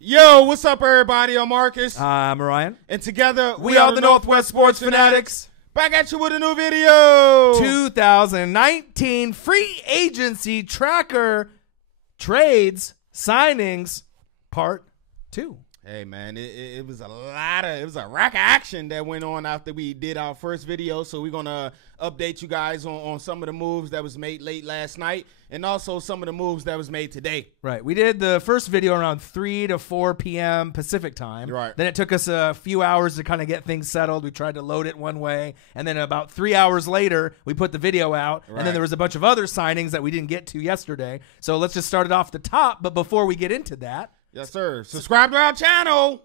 Yo, what's up, everybody? I'm Marcus. I'm Ryan. And together, we are the Northwest Sports Fanatics. Back at you with a new video. 2019 free agency tracker trades, signings, part 2. Hey, man, it was a rack of action that went on after we did our first video. So we're going to update you guys on some of the moves that was made late last night and also some of the moves that was made today. Right. We did the first video around 3 to 4 p.m. Pacific time. Right. Then it took us a few hours to kind of get things settled. We tried to load it one way. And then about 3 hours later, we put the video out. Right. And then there was a bunch of other signings that we didn't get to yesterday. So let's just start it off the top. But before we get into that. Yes, sir. Subscribe to our channel.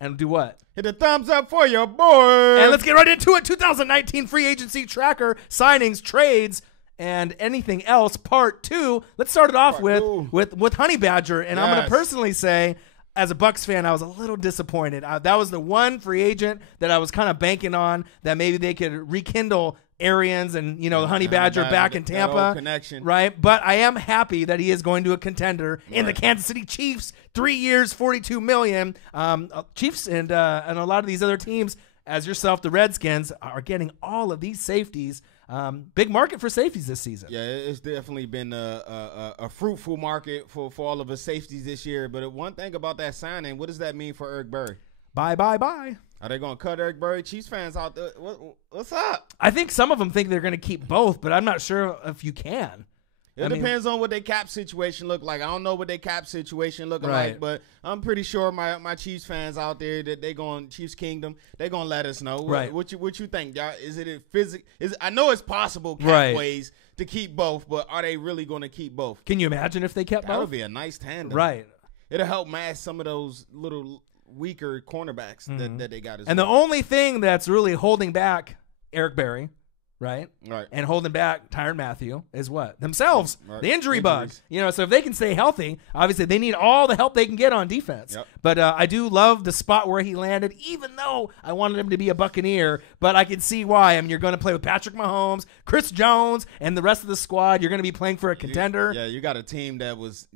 And do what? Hit the thumbs up for your boy. And let's get right into it. 2019 free agency tracker, signings, trades, and anything else, part 2. Let's start it off with Honey Badger. And I'm going to personally say, as a Bucs fan, I was a little disappointed. That was the one free agent that I was kind of banking on that maybe they could rekindle Arians and, the Honey Badger back in Tampa, right? But I am happy that he is going to a contender in the Kansas City Chiefs. 3 years, $42 million. Chiefs and a lot of these other teams, as yourself, the Redskins, are getting all of these safeties. Big market for safeties this season. Yeah, it's definitely been a fruitful market for all of the safeties this year. But one thing about that signing, what does that mean for Eric Berry? Bye, bye, bye. Are they going to cut Eric Berry? Chiefs fans out there, what's up? I think some of them think they're going to keep both, but I'm not sure if you can. It depends on what their cap situation look like. I don't know what their cap situation looking like, but I'm pretty sure my Chiefs fans out there that they going Chiefs Kingdom, they gonna let us know. Right. What you think, y'all? Is it a physical? I know it's possible cap ways to keep both, but are they really going to keep both? Can you imagine if they kept both? That would be a nice tandem. Right. It'll help mask some of those little weaker cornerbacks that they got as well. And the only thing that's really holding back Eric Berry, right, and holding back Tyrann Mathieu is what? Themselves, the injury bug. So if they can stay healthy, obviously they need all the help they can get on defense. Yep. But I do love the spot where he landed, even though I wanted him to be a Buccaneer. But I can see why. You're going to play with Patrick Mahomes, Chris Jones, and the rest of the squad. You're going to be playing for a contender. You got a team that was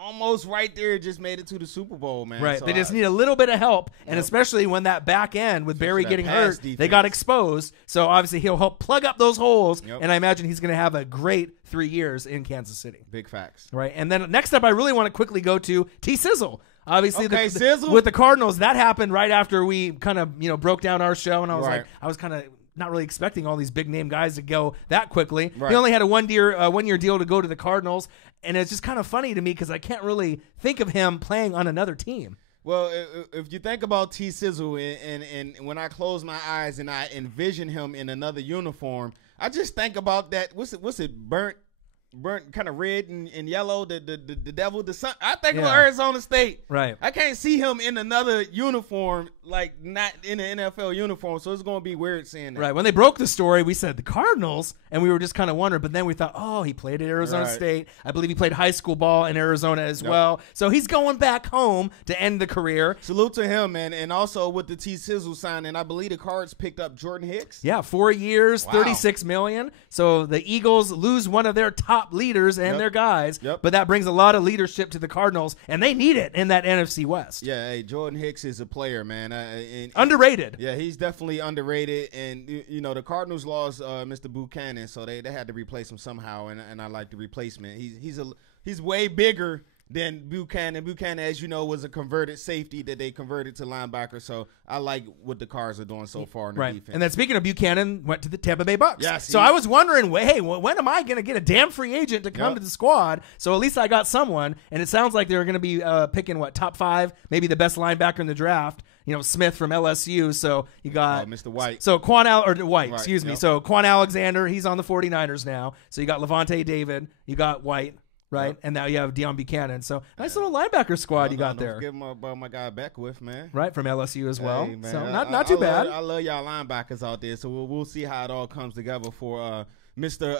almost right there, just made it to the Super Bowl, man. Right. So they just need a little bit of help, and especially when that back end with Barry getting hurt, they got exposed. So obviously he'll help plug up those holes, and I imagine he's going to have a great 3 years in Kansas City. Big facts. Right. And then next up, I really want to quickly go to T-Sizzle. Obviously, Sizzle? With the Cardinals, that happened right after we kind of broke down our show, and I was kind of not really expecting all these big name guys to go that quickly. He only had a one year deal to go to the Cardinals, and it's just kind of funny to me because I can't really think of him playing on another team. Well, if you think about T-Sizzle, and when I close my eyes and I envision him in another uniform, I just think about that. What's it? Burnt kind of red and yellow, the devil, the sun. I think of Arizona State. Right. I can't see him in another uniform, like not in an NFL uniform, so it's going to be weird seeing that. Right. When they broke the story, we said the Cardinals, and we were just kind of wondering, but then we thought, oh, he played at Arizona State. I believe he played high school ball in Arizona as well. So he's going back home to end the career. Salute to him, man. And also with the T-Sizzle signing, I believe the Cards picked up Jordan Hicks. Yeah, 4 years, $36 million. So the Eagles lose one of their top leaders and their guys, but that brings a lot of leadership to the Cardinals, and they need it in that NFC West. Yeah, hey, Jordan Hicks is a player, man. Underrated. Yeah, he's definitely underrated, and the Cardinals lost Mr. Buchanan, so they had to replace him somehow, and I like the replacement. He's way bigger than Buchanan. Buchanan, as you know, was a converted safety that they converted to linebacker. So I like what the Cards are doing so far in the defense. And then speaking of Buchanan, went to the Tampa Bay Bucs. Yes. So I was wondering, hey, when am I going to get a damn free agent to come to the squad? So at least I got someone, and it sounds like they're going to be picking top 5, maybe the best linebacker in the draft. Smith from LSU. So you got Mr. White. So White, excuse me. So Quan Alexander, he's on the 49ers now. So you got Levante David, you got White. Right, and now you have Deion Buchanan. So nice little linebacker squad you got there. Give my guy Beckwith, man. Right, from LSU as well. Hey, man, so not too bad. I love y'all linebackers out there. So we'll see how it all comes together for Mr.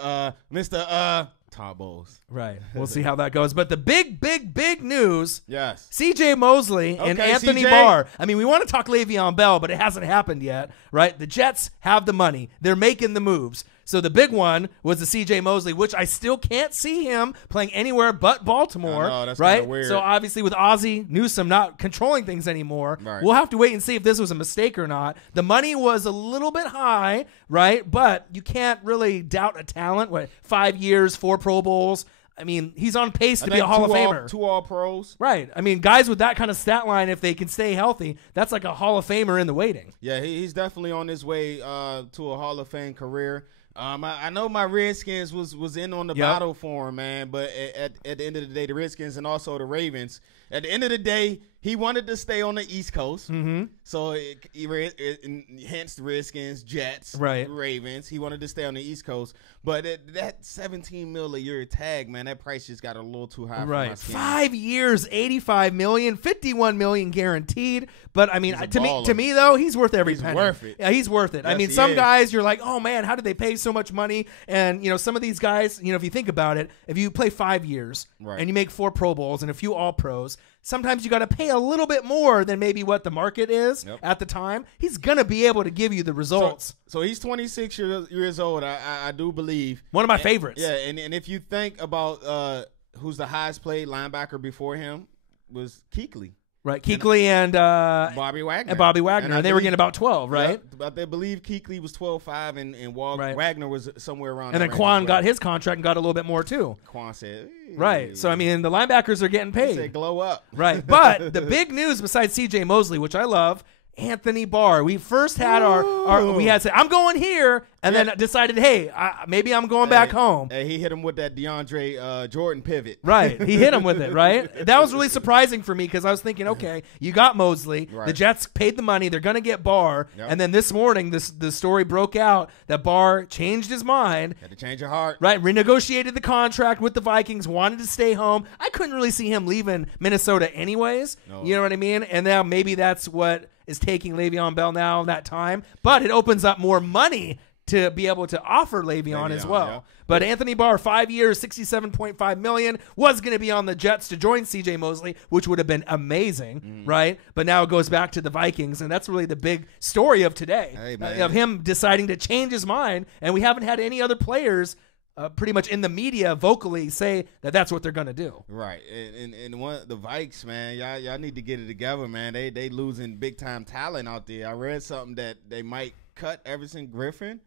Todd Bowles. Right, we'll see how that goes. But the big news. Yes. C.J. Mosley and Anthony Barr. We want to talk Le'Veon Bell, but it hasn't happened yet. Right, the Jets have the money. They're making the moves. So the big one was the C.J. Mosley, which I still can't see him playing anywhere but Baltimore. I know, that's right? kinda weird. So obviously with Ozzie Newsome not controlling things anymore, we'll have to wait and see if this was a mistake or not. The money was a little bit high, right? But you can't really doubt a talent. 5 years, 4 Pro Bowls. I mean, he's on pace to be a Hall of Famer. 2 All-Pros. Right. I mean, guys with that kind of stat line, if they can stay healthy, that's like a Hall of Famer in the waiting. Yeah, he's definitely on his way to a Hall of Fame career. I know my Redskins was in on the battle for him, man, but at the end of the day, the Redskins and also the Ravens, at the end of the day, he wanted to stay on the East Coast. Mm-hmm. So hence the Redskins, Jets, Ravens. He wanted to stay on the East Coast. But that $17 million a year tag, man, that price just got a little too high for my skin. 5 years, $85 million, $51 million guaranteed. But I mean, to me though, he's worth every penny. Worth it. Yeah, he's worth it. Yes, I mean, some guys you're like, oh man, how did they pay so much money? And you know, some of these guys, you know, if you think about it, if you play 5 years and you make 4 Pro Bowls and a few All Pros, sometimes you got to pay a little bit more than maybe what the market is at the time. He's gonna be able to give you the results. So he's 26 years old. I do believe one of my favorites. Yeah, and if you think about who's the highest paid linebacker before him was Kuechly. Right, Kuechly and Bobby Wagner. And they were getting about 12, right? But they believe Kuechly was 12.5 and Wagner was somewhere around. And then Quan got his contract and got a little bit more too. Quan said, hey. Right. So I mean, the linebackers are getting paid. He said, glow up. Right. But the big news besides C.J. Mosley, which I love, Anthony Barr. We first had we had said, I'm going here, and then decided, hey, maybe I'm going back home. Hey, he hit him with that DeAndre Jordan pivot. Right. He hit him with it, right? That was really surprising for me because I was thinking, okay, you got Mosley. Right. The Jets paid the money. They're going to get Barr. Yep. And then this morning, the story broke out that Barr changed his mind. Had to change your heart. Right. Renegotiated the contract with the Vikings, wanted to stay home. I couldn't really see him leaving Minnesota anyways. No. You know what I mean? And now maybe that's what is taking Le'Veon Bell now in that time. But it opens up more money to be able to offer Le'Veon as well. Yeah. But Anthony Barr, 5 years, $67.5 million, was going to be on the Jets to join C.J. Mosley, which would have been amazing, right? But now it goes back to the Vikings, and that's really the big story of today, of him deciding to change his mind. And we haven't had any other players pretty much in the media vocally say that that's what they're going to do. Right. And the Vikes, man, y'all need to get it together, man. They losing big-time talent out there. I read something that they might cut Everson Griffin.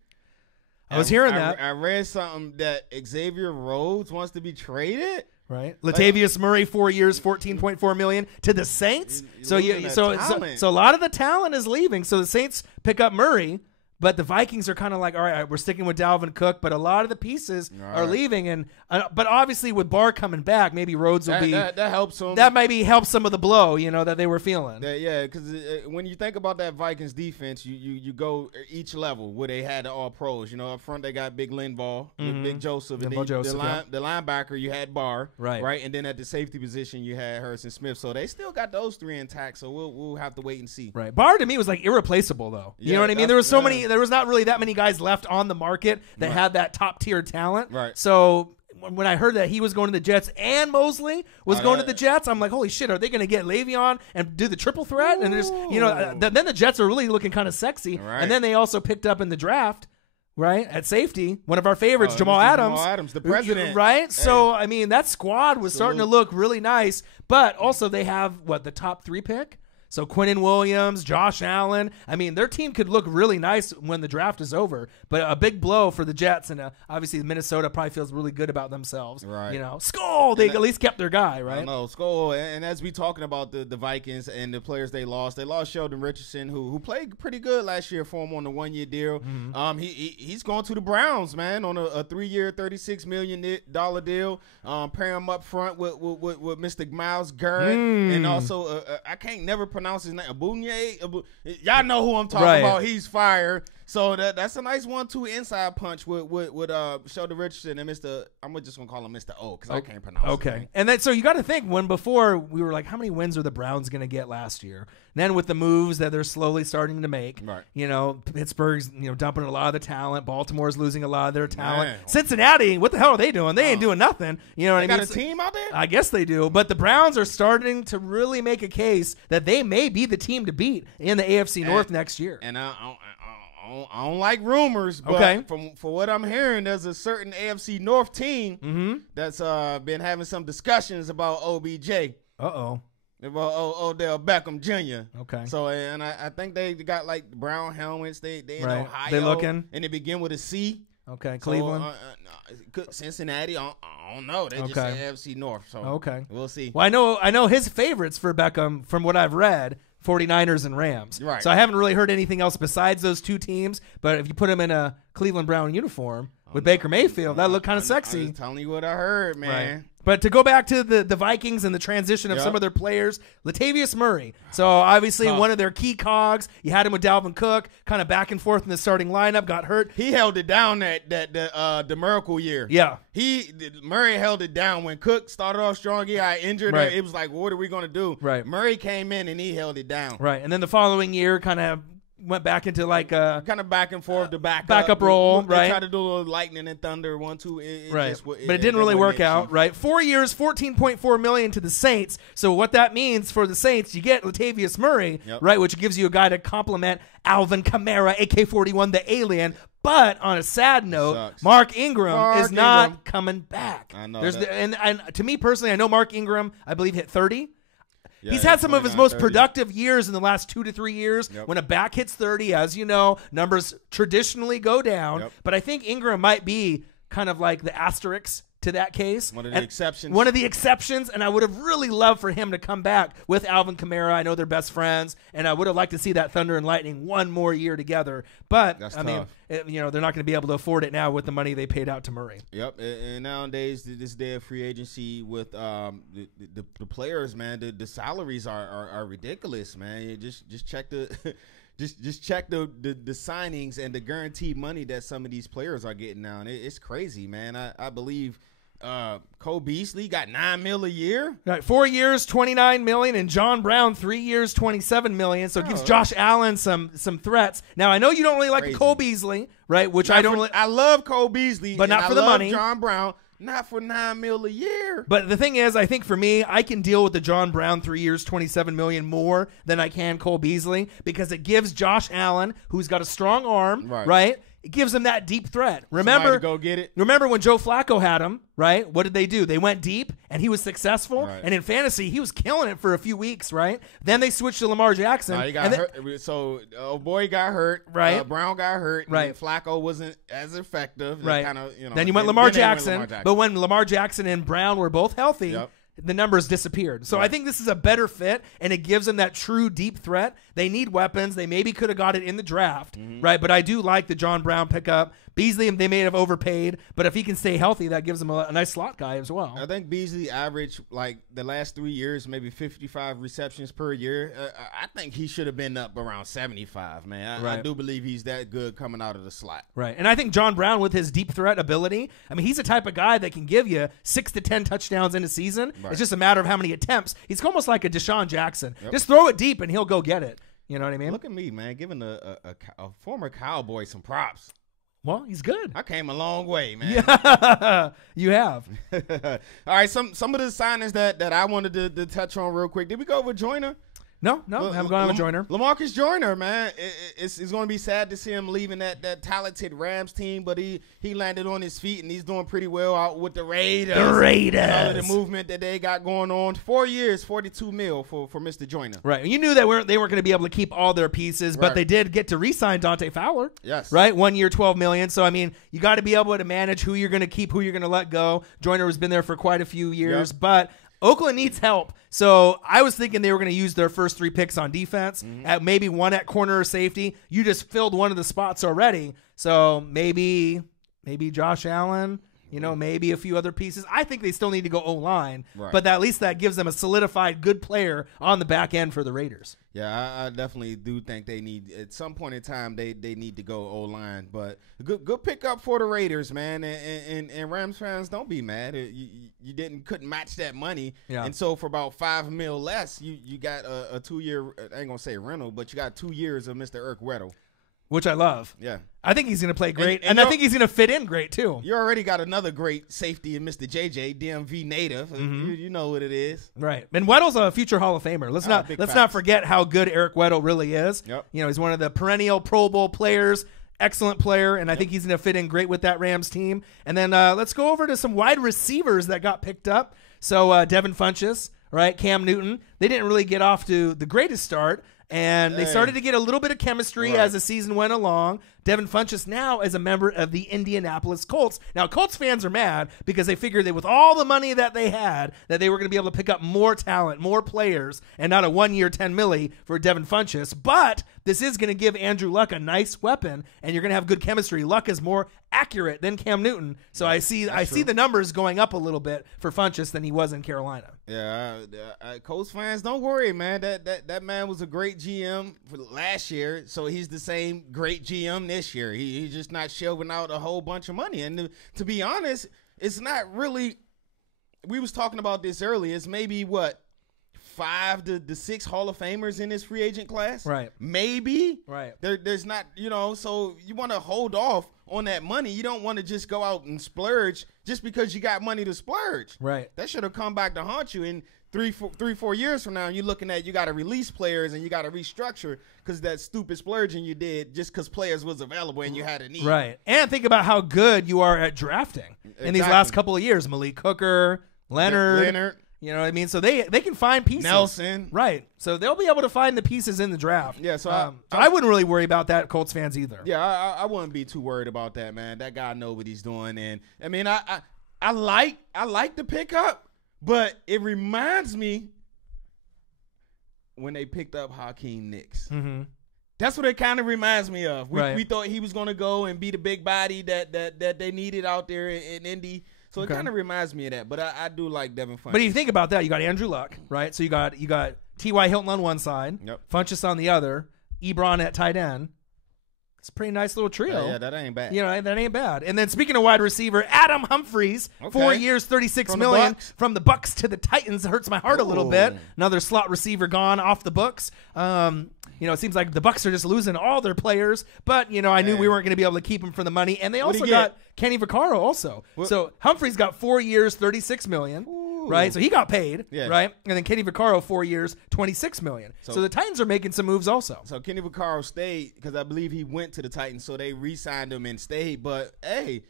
I was hearing that. I read something that Xavier Rhodes wants to be traded. Right. Latavius Murray, 4 years, $14.4 million to the Saints. So a lot of the talent is leaving. So the Saints pick up Murray. But the Vikings are kind of like, all right, we're sticking with Dalvin Cook, but a lot of the pieces are leaving. And but obviously with Barr coming back, maybe Rhodes will be that helps them. That maybe helps some of the blow, that they were feeling. Yeah, because when you think about that Vikings defense, you go each level where they had the All Pros. Up front they got Big Linval, Big Joseph, and the linebacker you had Barr, right, and then at the safety position you had Harrison Smith. So they still got those 3 intact. So we'll have to wait and see. Right, Barr to me was like irreplaceable though. You know what I mean? There was so many. There was not really that many guys left on the market that had that top tier talent. Right. So when I heard that he was going to the Jets and Mosley was going to the Jets, I'm like, holy shit, are they going to get Le'Veon and do the triple threat? Ooh. And just then the Jets are really looking kind of sexy. Right. And then they also picked up in the draft. Right, at safety, one of our favorites, Jamal Adams. Jamal Adams, the president. Right? Hey. So, I mean, that squad was starting to look really nice. But also they have, the top 3 pick? So Quinnen Williams, Josh Allen. I mean, their team could look really nice when the draft is over. But a big blow for the Jets, and obviously Minnesota probably feels really good about themselves. Right. Skull, they at least kept their guy, right? No, Skull. And as we talking about the Vikings and the players they lost Sheldon Richardson, who played pretty good last year for him on the 1-year deal. Mm-hmm. He's going to the Browns, man, on a 3-year, $36 million deal. Pair him up front with Mr. Myles Garrett, and also I can't never pronounce his name. Abunye. Y'all know who I'm talking about. He's fire. So that's a nice 1-2 inside punch with Sheldon Richardson and Mr. I'm just gonna call him Mr. O because I can't pronounce. Okay, and then so you got to think before we were like, how many wins are the Browns gonna get last year? And then with the moves that they're slowly starting to make, Pittsburgh's dumping a lot of the talent. Baltimore's losing a lot of their talent. Man. Cincinnati, what the hell are they doing? They ain't doing nothing. You know what I mean? Got a team out there? I guess they do. But the Browns are starting to really make a case that they may be the team to beat in the AFC North next year. And I don't like rumors, but for what I'm hearing, there's a certain AFC North team that's been having some discussions about OBJ. About Odell Beckham Jr. Okay. So, and I think they got like brown helmets. They in right. Ohio. They looking. And they begin with a C. Okay. Cleveland. Cincinnati. I don't know. They just say AFC North. So we'll see. Well, I know his favorites for Beckham, from what I've read, 49ers and Rams. Right. So I haven't really heard anything else besides those two teams. But if you put him in a Cleveland Brown uniform with Baker Mayfield, that looked kind of sexy. I'm just telling you what I heard, man. Right. But to go back to the Vikings and the transition of some of their players, Latavius Murray. So obviously one of their key cogs. You had him with Dalvin Cook, kind of back and forth in the starting lineup, got hurt. He held it down the miracle year. Yeah. Murray held it down when Cook started off strong. He got injured. Right. It was like, what are we going to do? Right. Murray came in and he held it down. Right. And then the following year kind of went back into like a kind of back and forth to backup role, they right? Tried to do a little lightning and thunder, 1-2, right? But it didn't really work out, right? 4 years, $14.4 million to the Saints. So what that means for the Saints, you get Latavius Murray, right, which gives you a guy to complement Alvin Kamara, AK-41, the alien. But on a sad note, Mark Ingram is not coming back. I know. And to me personally, I know Mark Ingram, I believe, hit 30. Yeah, he's had some of his most productive years in the last 2 to 3 years. When a back hits 30, as you know, numbers traditionally go down. But I think Ingram might be kind of like the asterisk to that case. One of the exceptions. One of the exceptions, and I would have really loved for him to come back with Alvin Kamara. I know they're best friends, and I would have liked to see that Thunder and Lightning one more year together. But, I mean, they're not going to be able to afford it now with the money they paid out to Murray. Yep, and nowadays, this day of free agency with the players, man, the salaries are ridiculous, man. Just check the... Just check the signings and the guaranteed money that some of these players are getting now. And it's crazy, man. I believe Cole Beasley got $9 million a year. Right, 4 years, $29 million, and John Brown 3 years, $27 million. So it gives Josh Allen some threats. Now I know you don't really like Cole Beasley, right? Which I don't. I love Cole Beasley, but not for the money. John Brown. Not for $9 million a year. But the thing is, I think for me, I can deal with the John Brown 3 years, $27 million more than I can Cole Beasley, because it gives Josh Allen, who's got a strong arm, right? It gives him that deep threat. Remember, go get it. Remember when Joe Flacco had him, right? What did they do? They went deep, and he was successful. Right. And in fantasy, he was killing it for a few weeks, right? Then they switched to Lamar Jackson. He got hurt. So, boy got hurt. Right. Brown got hurt. Right. And Flacco wasn't as effective. Right. Then you went Lamar Jackson. But when Lamar Jackson and Brown were both healthy, the numbers disappeared. So I think this is a better fit, and it gives them that true deep threat. They need weapons. They maybe could have got it in the draft, right? But I do like the John Brown pickup. Beasley, they may have overpaid, but if he can stay healthy, that gives him a nice slot guy as well. I think Beasley averaged, like, the last 3 years, maybe 55 receptions per year. I think he should have been up around 75, man. I do believe he's that good coming out of the slot. Right, and I think John Brown, with his deep threat ability, I mean, he's the type of guy that can give you 6 to 10 touchdowns in a season. Right. It's just a matter of how many attempts. He's almost like a Deshaun Jackson. Just throw it deep, and he'll go get it. You know what I mean? Look at me, man, giving a former Cowboy some props. Well, he's good. I came a long way, man. Yeah, you have. All right, some of the signings that I wanted to touch on real quick. Did we go over Joyner? No, I haven't gone with Joyner. LaMarcus Joyner, man, it's going to be sad to see him leaving that talented Rams team, but he landed on his feet, and he's doing pretty well out with the Raiders. The Raiders. All of the movement that they got going on. 4 years, $42 million for Mr. Joyner. Right. You knew that they weren't going to be able to keep all their pieces, but they did get to re-sign Dante Fowler. Yes. Right? 1 year, $12 million. So, I mean, you got to be able to manage who you're going to keep, who you're going to let go. Joyner has been there for quite a few years, but Oakland needs help. So I was thinking they were going to use their first 3 picks on defense, at maybe one at corner or safety. You just filled one of the spots already. So maybe Josh Allen, maybe a few other pieces. I think they still need to go O-line, but at least that gives them a solidified good player on the back end for the Raiders. Yeah, I definitely do think they need, at some point in time, they need to go O-line. But good pickup for the Raiders, man. And Rams fans, don't be mad. You couldn't match that money. Yeah. And so for about $5 million less, you got a 2 year, I ain't going to say rental, but you got 2 years of Mr. Irk Weddle. which I love. Yeah. I think he's going to play great, and I think he's going to fit in great, too. You already got another great safety in Mr. JJ, DMV native. You know what it is. Right. And Weddle's a future Hall of Famer. Let's not forget how good Eric Weddle really is. Yep. You know, he's one of the perennial Pro Bowl players, excellent player, and I think he's going to fit in great with that Rams team. And then let's go over to some wide receivers that got picked up. So Devin Funchess, right, Cam Newton, they didn't really get off to the greatest start. And they started to get a little bit of chemistry as the season went along. Devin Funchess now is a member of the Indianapolis Colts. Now, Colts fans are mad because they figured that with all the money that they had, that they were going to be able to pick up more talent, more players, and not a 1 year $10 million for Devin Funchess. But this is going to give Andrew Luck a nice weapon, and you're going to have good chemistry. Luck is more accurate than Cam Newton, so I see the numbers going up a little bit for Funchess than he was in Carolina. Yeah, Colts fans, don't worry, man. That man was a great GM for last year, so he's the same great GM this year. He's just not shelving out a whole bunch of money. And to be honest, it's not really. We was talking about this earlier. It's maybe what 5 to 6 Hall of Famers in this free agent class, right? Maybe, right. There's not, so you want to hold off on that money. You don't want to just go out and splurge just because you got money to splurge. Right. That should have come back to haunt you in 3-4 years from now. You're looking at you got to release players and you got to restructure because that stupid splurging you did just because players was available and you had a need. Right. And think about how good you are at drafting in these last couple of years. Malik Hooker, Leonard. You know what I mean? So they can find pieces. Nelson. Right. So they'll be able to find the pieces in the draft. Yeah, so I wouldn't really worry about that, Colts fans, either. Yeah, I wouldn't be too worried about that, man. That guy knows what he's doing. And, I mean, I like the pickup, but it reminds me when they picked up Hakeem Nicks. Mm-hmm. That's what it kind of reminds me of. We thought he was going to go and be the big body that they needed out there in Indy. So it kind of reminds me of that, but I do like Devin Funchess. But if you think about that, you got Andrew Luck, right? So you got T.Y. Hilton on one side, Funchess on the other, Ebron at tight end. It's a pretty nice little trio. Yeah, that ain't bad. You know, that ain't bad. And then speaking of wide receiver, Adam Humphries, 4 years, $36 million from the Bucs to the Titans. It hurts my heart a little bit. Another slot receiver gone off the books. It seems like the Bucs are just losing all their players. But, I knew we weren't going to be able to keep him for the money. And they also got Kenny Vaccaro also. So Humphries got 4 years, $36 million. Right, so he got paid, right? And then Kenny Vaccaro, 4 years, $26 million. So the Titans are making some moves also. So Kenny Vaccaro stayed because I believe he went to the Titans, so they re-signed him and stayed. But hey,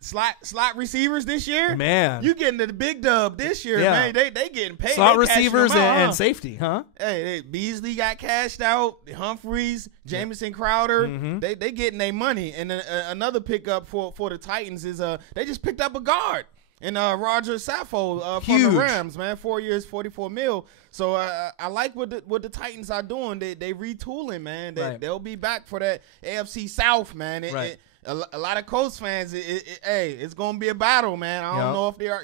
slot receivers this year, man, you getting the big dub this year, man. They getting paid. Slot receivers and safety, huh? Hey, Beasley got cashed out. Humphries, Jamison Crowder, they getting their money. And another pickup for the Titans is they just picked up a guard. And Roger Saffold from the Rams, man, 4 years, $44 million. So I like what the Titans are doing. They retooling, man. They'll be back for that AFC South, man. A lot of Colts fans, it's gonna be a battle, man. I don't know if they are.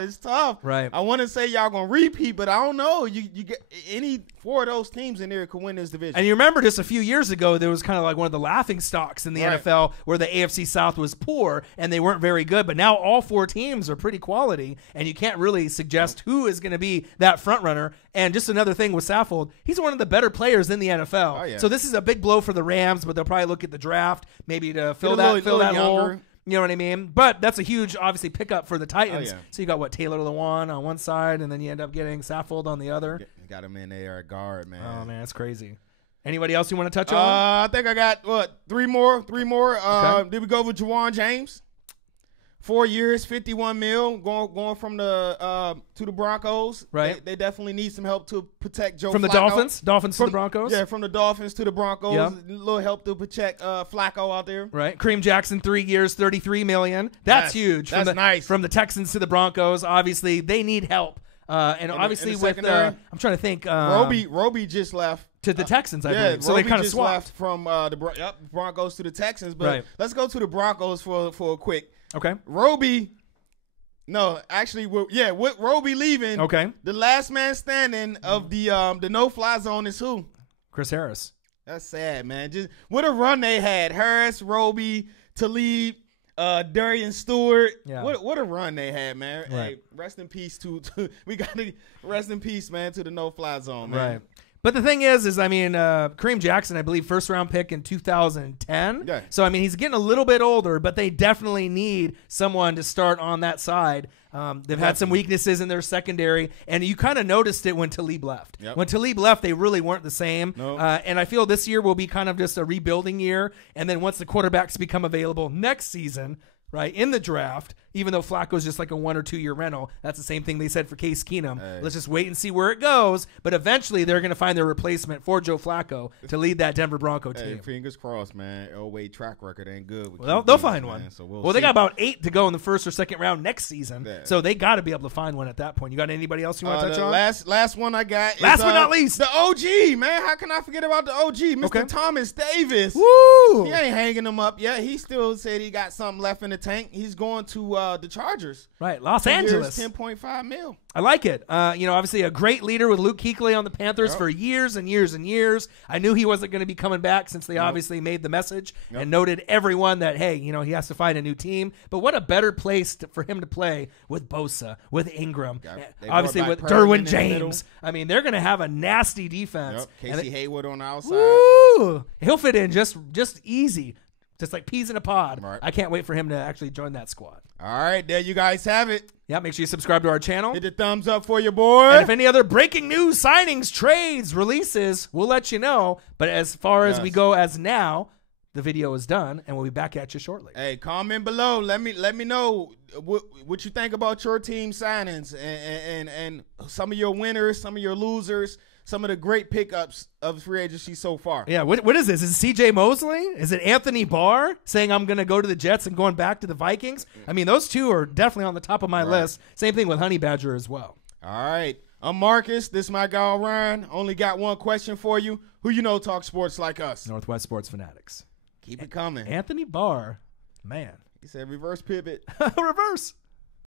It's tough. Right. I want to say y'all gonna repeat, but I don't know. You get any 4 of those teams in there could win this division. And you remember just a few years ago, there was kind of like one of the laughing stocks in the NFL where the AFC South was poor and they weren't very good. But now all 4 teams are pretty quality, and you can't really suggest who is going to be that front runner. And just another thing with Saffold, he's one of the better players in the NFL. Oh, yeah. So this is a big blow for the Rams, but they'll probably look at the draft maybe to fill that hole. You know what I mean? But that's a huge, obviously, pickup for the Titans. Oh, yeah. So you got, Taylor Lewan on one side, and then you end up getting Saffold on the other. You got him in there at guard, man. Oh, man, that's crazy. Anybody else you want to touch on? I think I got, 3 more? Okay. Did we go with Juwan James? 4 years, $51 million, going from the to the Broncos. Right. They definitely need some help to protect Joe from the Flacco. Dolphins to the Broncos? Yeah, from the Dolphins to the Broncos. Yeah. A little help to protect Flacco out there. Right. Kareem Jackson, 3 years, $33 million. That's huge. That's nice. From the Texans to the Broncos, obviously, they need help. And obviously with I'm trying to think. Roby just left. To the Texans, I believe. So Roby they kind of just swapped. left from the Broncos to the Texans. But let's go to the Broncos for a quick. Okay. Roby. No, actually, with Roby leaving, the last man standing of the no-fly zone is who? Chris Harris. That's sad, man. Just what a run they had. Harris, Roby, Talib, Darian Stewart. Yeah. What a run they had, man. Right. Hey, rest in peace we got to rest in peace, man, to the no-fly zone, man. Right. But the thing is I mean, Kareem Jackson, I believe, first-round pick in 2010. Yeah. So, I mean, he's getting a little bit older, but they definitely need someone to start on that side. They've had some weaknesses in their secondary, and you kind of noticed it when Talib left. Yep. When Talib left, they really weren't the same. Nope. And I feel this year will be kind of just a rebuilding year, and then once the quarterbacks become available next season, right, in the draft, even though Flacco's just like a 1 or 2 year rental, that's the same thing they said for Case Keenum. Hey. Let's just wait and see where it goes. But eventually, they're going to find their replacement for Joe Flacco to lead that Denver Bronco team. Hey, fingers crossed, man. Elway track record ain't good. Well, they'll find one. So well, they got about 8 to go in the first or second round next season, Yeah. so they got to be able to find one at that point. You got anybody else you want to touch the on? Last one I got. Last is, but not least, the OG, man. How can I forget about the OG, Mr. Okay. Thomas Davis? Woo! He ain't hanging him up yet. He still said he got something left in the tank. He's going to the Chargers. Right, Los Angeles. 10.5 mil. I like it. Obviously a great leader with Luke Kuechly on the Panthers for years and years and years. I knew he wasn't going to be coming back since they obviously made the message and noted everyone that, hey, he has to find a new team. But what a better place for him to play with Bosa, with Ingram, obviously with Derwin James. I mean, they're going to have a nasty defense. Casey Hayward on the outside. Woo! He'll fit in just easy. Just like peas in a pod. Right. I can't wait for him to actually join that squad. All right, there you guys have it. Yeah, make sure you subscribe to our channel. Hit the thumbs up for your boy. And if any other breaking news, signings, trades, releases, we'll let you know. But as far as we go as now, the video is done, and we'll be back at you shortly. Hey, comment below. Let me know what you think about your team signings and some of your winners, some of your losers, some of the great pickups of free agency so far. Yeah, what is this? Is it C.J. Mosley? Is it Anthony Barr saying I'm going to go to the Jets and going back to the Vikings? I mean, those two are definitely on the top of my list. Same thing with Honey Badger as well. All right. I'm Marcus. This is my guy, Ryan. Only got one question for you. Who you know talk sports like us? Northwest Sports Fanatics. Keep it coming. Anthony Barr, man. He said reverse pivot. Reverse.